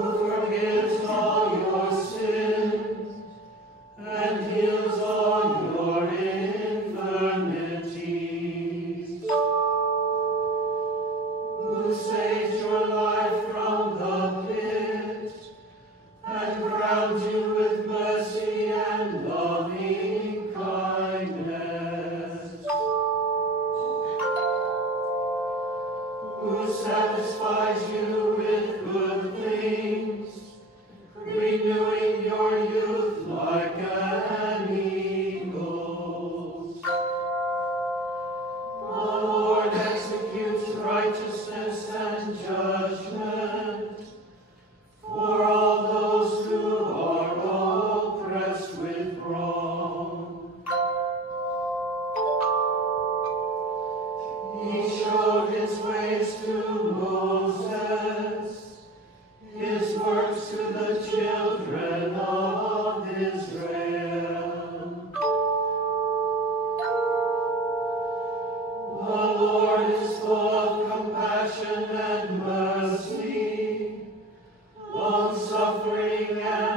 forgives all your sins and heals all your infirmities, who saves your life from the pit and crowns you with mercy and loving kindness, who satisfies you with good things, renewing your youth like an eagle's. The Lord executes righteousness and judgment for all those who are oppressed with wrong. He showed his ways to Moses, his works to the children of Israel. The Lord is full of compassion and mercy, long-suffering and